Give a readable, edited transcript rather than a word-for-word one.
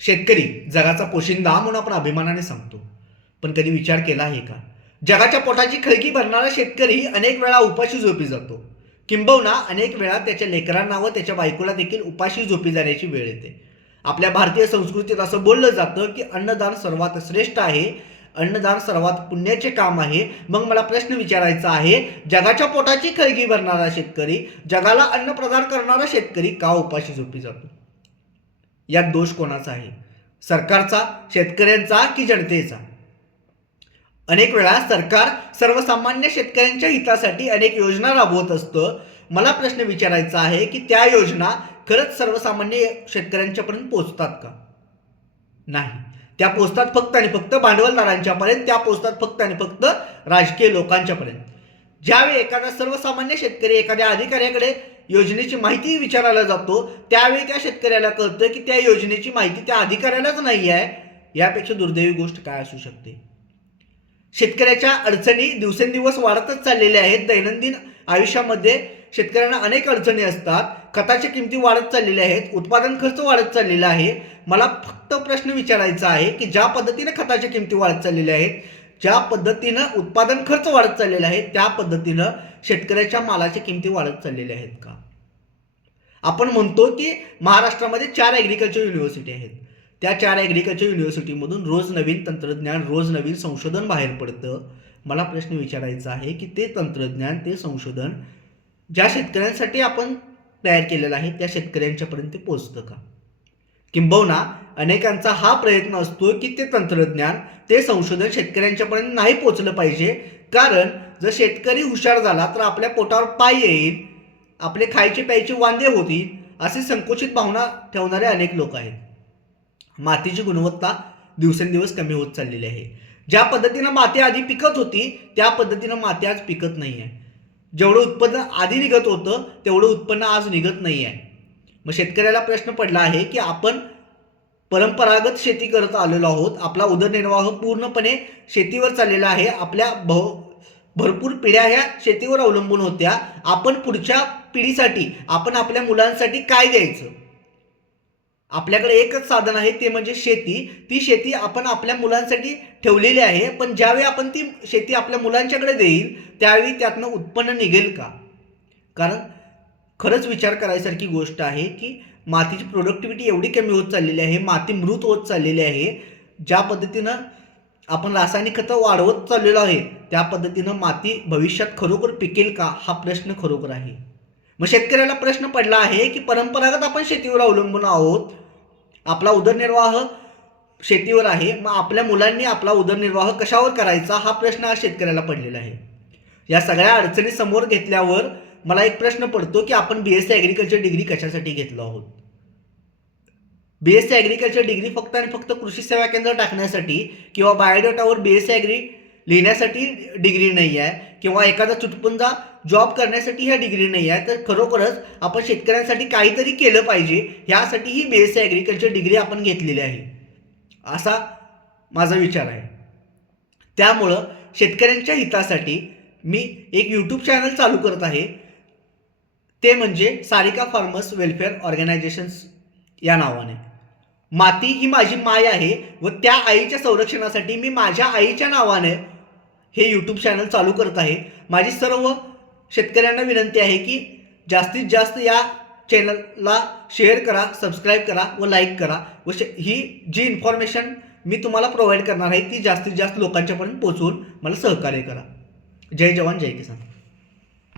शेतकरी जगाचा पोशिंदा म्हणून आपण अभिमानाने सांगतो. पण कधी विचार केला आहे का? जगाच्या पोटाची खळगी भरणारा शेतकरी अनेक वेळा उपाशी झोपी जातो. किंबहुना अनेक वेळा त्याच्या लेकरांना व त्याच्या बायकोला देखील उपाशी झोपी जाण्याची वेळ येते. आपल्या भारतीय संस्कृतीत असं बोललं जातं की अन्नदान सर्वात श्रेष्ठ आहे, अन्नदान सर्वात पुण्याचे काम आहे. मग मला प्रश्न विचारायचा आहे, जगाच्या पोटाची खळगी भरणारा शेतकरी, जगाला अन्न प्रदान करणारा शेतकरी का उपाशी झोपी जातो? यात दोष कोणाचा आहे? सरकारचा, शेतकऱ्यांचा की जनतेचा? अनेक वेळा सरकार सर्वसामान्य शेतकऱ्यांच्या हितासाठी अनेक योजना राबवत असतं. मला प्रश्न विचारायचा आहे की त्या योजना खरंच सर्वसामान्य शेतकऱ्यांच्यापर्यंत पोहोचतात का? नाही. त्या पोहोचतात फक्त आणि फक्त भांडवलदारांच्यापर्यंत, त्या पोहोचतात फक्त आणि फक्त राजकीय लोकांच्यापर्यंत. ज्यावेळी एखादा सर्वसामान्य शेतकरी एखाद्या अधिकाऱ्याकडे योजनेची माहिती विचारायला जातो, त्यावेळी त्या शेतकऱ्याला कळतं की त्या योजनेची माहिती त्या अधिकाऱ्यालाच नाही आहे. यापेक्षा दुर्दैवी गोष्ट काय असू शकते? शेतकऱ्याच्या अडचणी दिवसेंदिवस वाढतच चाललेल्या आहेत. दैनंदिन आयुष्यामध्ये शेतकऱ्यांना अनेक अडचणी असतात. खताच्या किमती वाढत चाललेल्या आहेत, उत्पादन खर्च वाढत चाललेला आहे. मला फक्त प्रश्न विचारायचा आहे की ज्या पद्धतीने खताच्या किमती वाढत चाललेल्या आहेत, ज्या पद्धतीनं उत्पादन खर्च वाढत चाललेला आहे, त्या पद्धतीनं शेतकऱ्याच्या मालाच्या किमती वाढत चाललेल्या आहेत का? आपण म्हणतो की महाराष्ट्रामध्ये 4 ॲग्रिकल्चर युनिव्हर्सिटी आहेत. त्या 4 ॲग्रिकल्चर युनिव्हर्सिटीमधून रोज नवीन तंत्रज्ञान, रोज नवीन संशोधन बाहेर पडतं. मला प्रश्न विचारायचा आहे की ते तंत्रज्ञान, ते संशोधन ज्या शेतकऱ्यांसाठी आपण तयार केलेलं आहे त्या शेतकऱ्यांच्यापर्यंत पोहोचतं का? किंबहुना अनेकांचा हा प्रयत्न असतो की ते तंत्रज्ञान, ते संशोधन शेतकऱ्यांच्यापर्यंत नाही पोहोचलं पाहिजे. कारण जर शेतकरी हुशार झाला तर आपल्या पोटावर पाय येईल, आपले खायचे प्यायचे वांदे होतील, असे संकुचित भावना ठेवणारे अनेक लोक आहेत. मातीची गुणवत्ता दिवसेंदिवस कमी होत चाललेली आहे. ज्या पद्धतीनं माती आधी पिकत होती त्या पद्धतीनं माती आज पिकत नाही आहे. जेवढं उत्पन्न आधी निघत होतं तेवढं उत्पन्न आज निघत नाही आहे. मग शेतकऱ्याला प्रश्न पडला आहे की आपण परंपरागत शेती करत आलेलो आहोत. आपला उदरनिर्वाह पूर्णपणे शेतीवर चाललेला आहे. आपल्या भरपूर पिढ्या ह्या शेतीवर अवलंबून होत्या. आपण पुढच्या पिढीसाठी, आपण आपल्या मुलांसाठी काय द्यायचं? आपल्याकडे एकच साधन आहे, ते म्हणजे शेती. ती शेती आपण आपल्या मुलांसाठी ठेवलेली आहे. पण ज्यावेळी आपण ती शेती आपल्या मुलांच्याकडे देईल त्यावेळी त्यातनं उत्पन्न निघेल का? कारण खरंच विचार करायसारखी गोष्ट आहे की मातीची प्रोडक्टिव्हिटी एवढी कमी होत चाललेली आहे, माती मृत होत चाललेली आहे. ज्या पद्धतीनं आपण रासायनिक खतं वाढवत चाललेलो आहे त्या पद्धतीनं माती भविष्यात खरोखर पिकेल का, हा प्रश्न खरोखर आहे. मग शेतकऱ्याला प्रश्न पडला आहे की परंपरागत आपण शेतीवर अवलंबून आहोत, आपला उदरनिर्वाह शेतीवर आहे, मग आपल्या मुलांनी आपला उदरनिर्वाह कशावर करायचा, हा प्रश्न आज शेतकऱ्याला पडलेला आहे. या सगळ्या अडचणी समोर घेतल्यावर मला एक प्रश्न पडतो की आपण BSc ॲग्रिकल्चर डिग्री कशासाठी घेतलो आहोत? BSc ॲग्रिकल्चर डिग्री फक्त आणि फक्त कृषी सेवा केंद्र टाकण्यासाठी किंवा बायोडेटावर BSc ॲग्री लिहिण्यासाठी डिग्री नाही आहे, किंवा एखादा चुटपुंजा जॉब करण्यासाठी ह्या डिग्री नाही आहे. तर खरोखरच आपण शेतकऱ्यांसाठी काहीतरी केलं पाहिजे, ह्यासाठी ही BSc ॲग्रिकल्चर डिग्री आपण घेतलेली आहे, असा माझा विचार आहे. त्यामुळं शेतकऱ्यांच्या हितासाठी मी एक यूट्यूब चॅनल चालू करत आहे, ते म्हणजे सारिका फार्मर्स वेलफेअर ऑर्गनायझेशन्स या नावाने. माती ही माझी माय आहे व त्या आईच्या संरक्षणासाठी मी माझ्या आईच्या नावाने हे यूट्यूब चॅनल चालू करत आहे. माझी सर्व शेतकऱ्यांना विनंती आहे की जास्तीत जास्त या चॅनलला शेअर करा, सबस्क्राईब करा व लाईक करा व ही जी इन्फॉर्मेशन मी तुम्हाला प्रोव्हाइड करणार आहे ती जास्तीत जास्त लोकांच्यापर्यंत पोहोचवून मला सहकार्य करा. जय जवान, जय किसान.